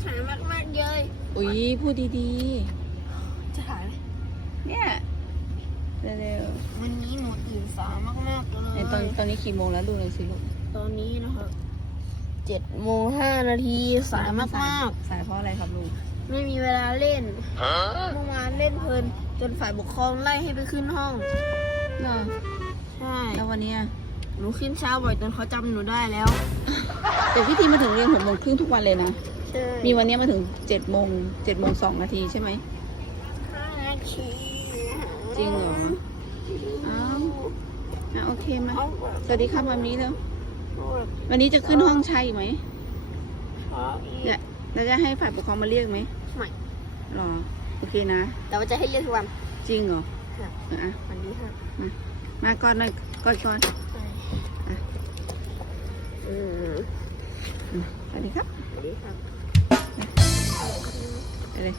อนสายมากๆเลยอุ้ยพูดดีจะถ่ายไหมๆ เนี่ยเร็ววันนี้หนูตื่นสายมากๆเลๆยในตอนตอนนี้กี่โมงแล้วดูหน่อยสิลูกตอนนี้นะครับเจ็ดโมงห้านาทีสายมากสายเพราะอะไรครับลุงๆไม่มีเวลาเล่นเมื่อวานเล่นเพลิน จนฝ่ายปกครองไล่ให้ไปขึ้นห้องเหรอใช่แล้ววันเนี้ยหนูขึ้นเช้าบ่อยจนเขาจำหนูได้แล้วแต่พิธีมาถึงเรียนหกโมงครึ่งทุกวันเลยนะ ใช่มีวันเนี้ยมาถึงเจ็ดโมงเจ็ดโมงสองนาทีใช่ไหมห้านาทีจริงเหรออ้าวอะโอเคมาสวัสดีครับวันนี้แล้ววันนี้จะขึ้นห้องใช่ไหมเนี่ยแล้วจะให้ฝ่ายปกครองมาเรียกไหมไม่หรอโอเคนะแต่ว่าจะให้เรียกทุกวันจริงเหรอค่ะเอออะวันนี้ค่ะมาก่อนหน่อยก่อนก่อนอืม สวัสดีครับสวัสดีครับไปเลย